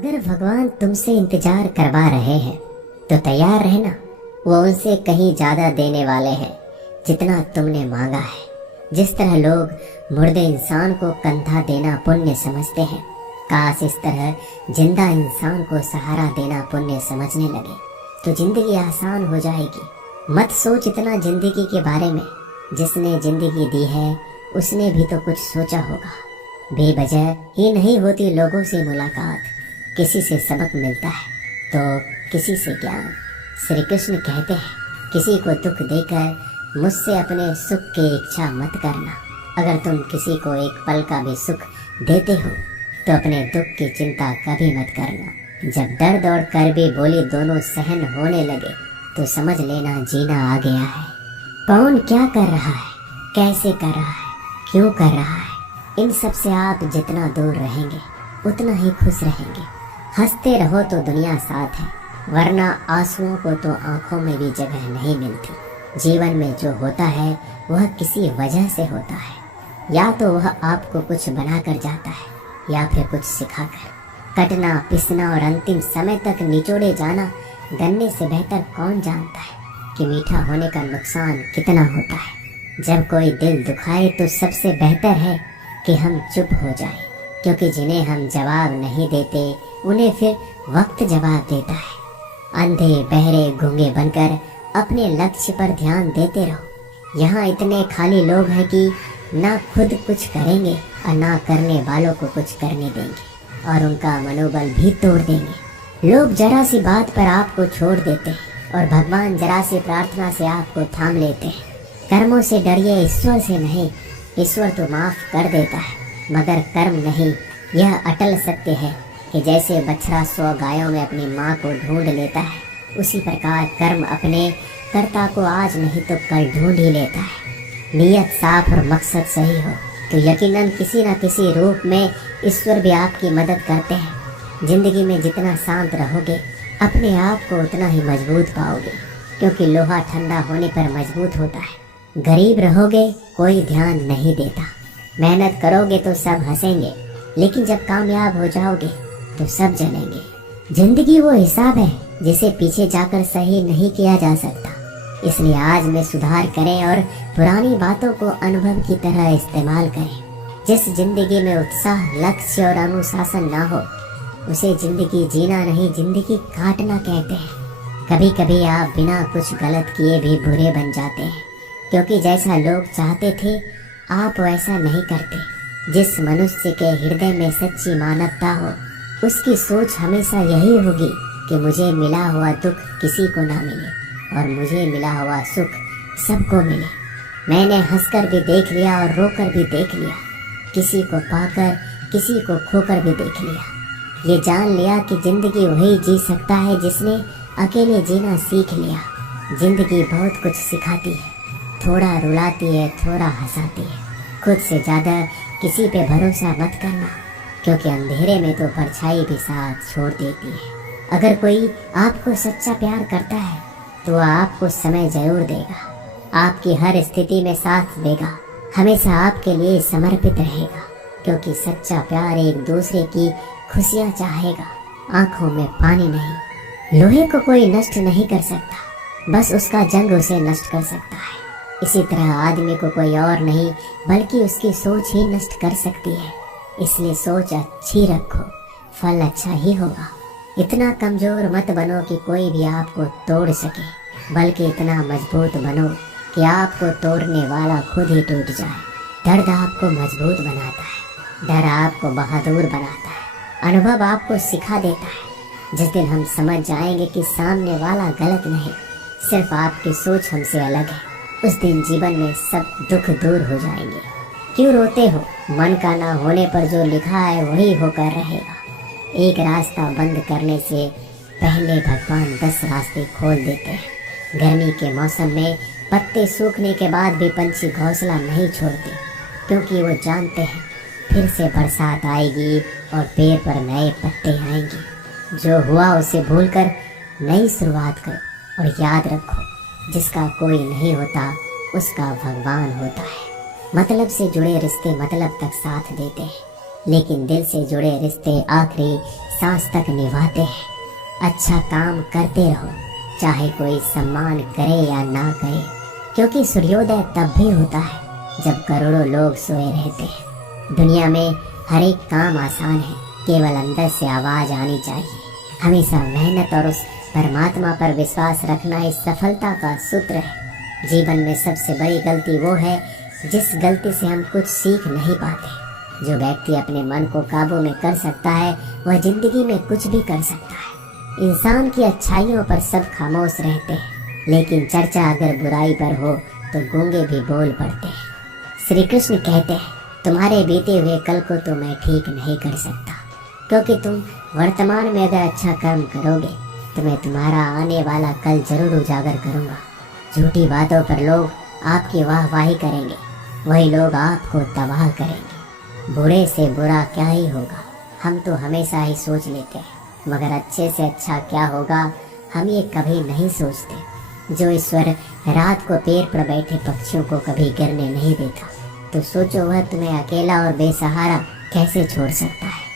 अगर भगवान तुमसे इंतजार करवा रहे हैं तो तैयार रहना। वो उनसे कहीं ज्यादा देने वाले हैं जितना तुमने मांगा है। जिस तरह लोग मुर्दे इंसान को कंधा देना पुण्य समझते हैं, काश इस तरह जिंदा इंसान को सहारा देना पुण्य समझने लगे तो जिंदगी आसान हो जाएगी। मत सोच इतना जिंदगी के बारे में। जिसने जिंदगी दी है उसने भी तो कुछ सोचा होगा। बेवजह ही नहीं होती लोगों से मुलाकात, किसी से सबक मिलता है तो किसी से ज्ञान। श्री कृष्ण कहते हैं, किसी को दुख देकर मुझसे अपने सुख की इच्छा मत करना। अगर तुम किसी को एक पल का भी सुख देते हो तो अपने दुख की चिंता कभी मत करना। जब दर्द और कर्बी बोली दोनों सहन होने लगे तो समझ लेना जीना आ गया है। कौन क्या कर रहा है, कैसे कर रहा है, क्यों कर रहा है, इन सब से आप जितना दूर रहेंगे उतना ही खुश रहेंगे। हंसते रहो तो दुनिया साथ है, वरना आंसुओं को तो आंखों में भी जगह नहीं मिलती। जीवन में जो होता है वह किसी वजह से होता है। या तो वह आपको कुछ बनाकर जाता है या फिर कुछ सिखाकर। कटना, पिसना और अंतिम समय तक निचोड़े जाना गन्ने से बेहतर कौन जानता है कि मीठा होने का नुकसान कितना होता है। जब कोई दिल दुखाए तो सबसे बेहतर है कि हम चुप हो जाएं, क्योंकि जिन्हें हम जवाब नहीं देते उन्हें फिर वक्त जवाब देता है। अंधे बहरे गूंगे बनकर अपने लक्ष्य पर ध्यान देते रहो। यहाँ इतने खाली लोग हैं कि ना खुद कुछ करेंगे और ना करने वालों को कुछ करने देंगे और उनका मनोबल भी तोड़ देंगे। लोग जरा सी बात पर आपको छोड़ देते हैं और भगवान जरा सी प्रार्थना से आपको थाम लेते हैं। कर्मों से डरिए, ईश्वर से नहीं। ईश्वर तो माफ कर देता है मगर कर्म नहीं। यह अटल सत्य है कि जैसे बछड़ा 100 गायों में अपनी माँ को ढूंढ लेता है, उसी प्रकार कर्म अपने कर्ता को आज नहीं तो कल ढूंढ ही लेता है। नीयत साफ और मकसद सही हो तो यकीनन किसी न किसी रूप में ईश्वर भी आपकी मदद करते हैं। जिंदगी में जितना शांत रहोगे अपने आप को उतना ही मजबूत पाओगे, क्योंकि लोहा ठंडा होने पर मजबूत होता है। गरीब रहोगे कोई ध्यान नहीं देता, मेहनत करोगे तो सब हंसेंगे, लेकिन जब कामयाब हो जाओगे तो सब जलेंगे। जिंदगी वो हिसाब है जिसे पीछे जाकर सही नहीं किया जा सकता। इसलिए आज में सुधार करें और पुरानी बातों को अनुभव की तरह इस्तेमाल करें। जिस जिंदगी में उत्साह, लक्ष्य और अनुशासन ना हो उसे जिंदगी जीना नहीं, जिंदगी काटना कहते हैं। कभी कभी आप बिना कुछ गलत किए भी बुरे बन जाते हैं, क्योंकि जैसा लोग चाहते थे आप वैसा नहीं करते। जिस मनुष्य के हृदय में सच्ची मानवता हो उसकी सोच हमेशा यही होगी कि मुझे मिला हुआ दुख किसी को ना मिले और मुझे मिला हुआ सुख सबको मिले। मैंने हंसकर भी देख लिया और रोकर भी देख लिया, किसी को पाकर किसी को खोकर भी देख लिया। ये जान लिया कि जिंदगी वही जी सकता है जिसने अकेले जीना सीख लिया। जिंदगी बहुत कुछ सिखाती है, थोड़ा रुलाती है, थोड़ा हंसाती है। खुद से ज़्यादा किसी पे भरोसा मत करना, क्योंकि अंधेरे में तो परछाई भी साथ छोड़ देती है। अगर कोई आपको सच्चा प्यार करता है तो वह आपको समय जरूर देगा, आपकी हर स्थिति में साथ देगा, हमेशा आपके लिए समर्पित रहेगा, क्योंकि सच्चा प्यार एक दूसरे की खुशियाँ चाहेगा, आंखों में पानी नहीं। लोहे को कोई नष्ट नहीं कर सकता, बस उसका जंग उसे नष्ट कर सकता है। इसी तरह आदमी को कोई और नहीं बल्कि उसकी सोच ही नष्ट कर सकती है। इसलिए सोच अच्छी रखो, फल अच्छा ही होगा। इतना कमजोर मत बनो कि कोई भी आपको तोड़ सके, बल्कि इतना मजबूत बनो कि आपको तोड़ने वाला खुद ही टूट जाए। दर्द आपको मजबूत बनाता है, डर आपको बहादुर बनाता है, अनुभव आपको सिखा देता है। जिस दिन हम समझ जाएंगे कि सामने वाला गलत नहीं, सिर्फ आपकी सोच हमसे अलग है, उस दिन जीवन में सब दुख दूर हो जाएंगे। क्यों रोते हो? मन का ना होने पर जो लिखा है वही होकर रहेगा। एक रास्ता बंद करने से पहले भगवान 10 रास्ते खोल देते हैं। गर्मी के मौसम में पत्ते सूखने के बाद भी पंछी घोंसला नहीं छोड़ते, क्योंकि वो जानते हैं फिर से बरसात आएगी और पेड़ पर नए पत्ते आएंगे। जो हुआ उसे भूलकर नई शुरुआत करो और याद रखो, जिसका कोई नहीं होता उसका भगवान होता है। मतलब से जुड़े रिश्ते मतलब तक साथ देते हैं, लेकिन दिल से जुड़े रिश्ते आखिरी सांस तक निभाते हैं। अच्छा काम करते रहो, चाहे कोई सम्मान करे या ना करे, क्योंकि सूर्योदय तब भी होता है जब करोड़ों लोग सोए रहते हैं। दुनिया में हर एक काम आसान है, केवल अंदर से आवाज आनी चाहिए। हमेशा मेहनत और उस परमात्मा पर विश्वास रखना इस सफलता का सूत्र है। जीवन में सबसे बड़ी गलती वो है जिस गलती से हम कुछ सीख नहीं पाते। जो व्यक्ति अपने मन को काबू में कर सकता है वह जिंदगी में कुछ भी कर सकता है। इंसान की अच्छाइयों पर सब खामोश रहते हैं, लेकिन चर्चा अगर बुराई पर हो तो गूंगे भी बोल पड़ते हैं। श्री कृष्ण कहते हैं, तुम्हारे बीते हुए कल को तो मैं ठीक नहीं कर सकता, क्योंकि तुम वर्तमान में अगर अच्छा कर्म करोगे तो मैं तुम्हारा आने वाला कल जरूर उजागर करूंगा। झूठी बातों पर लोग आपकी वाहवाही करेंगे, वही लोग आपको तबाह करेंगे। बुरे से बुरा क्या ही होगा, हम तो हमेशा ही सोच लेते हैं, मगर अच्छे से अच्छा क्या होगा हम ये कभी नहीं सोचते। जो ईश्वर रात को पेड़ पर बैठे पक्षियों को कभी गिरने नहीं देता, तो सोचो वह तुम्हें अकेला और बेसहारा कैसे छोड़ सकता है।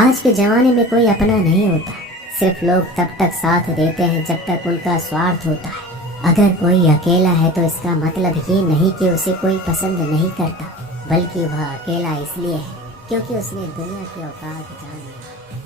आज के जमाने में कोई अपना नहीं होता, सिर्फ लोग तब तक साथ देते हैं जब तक उनका स्वार्थ होता है। अगर कोई अकेला है तो इसका मतलब ये नहीं कि उसे कोई पसंद नहीं करता, बल्कि वह अकेला इसलिए है क्योंकि उसने दुनिया की औकात जान ली।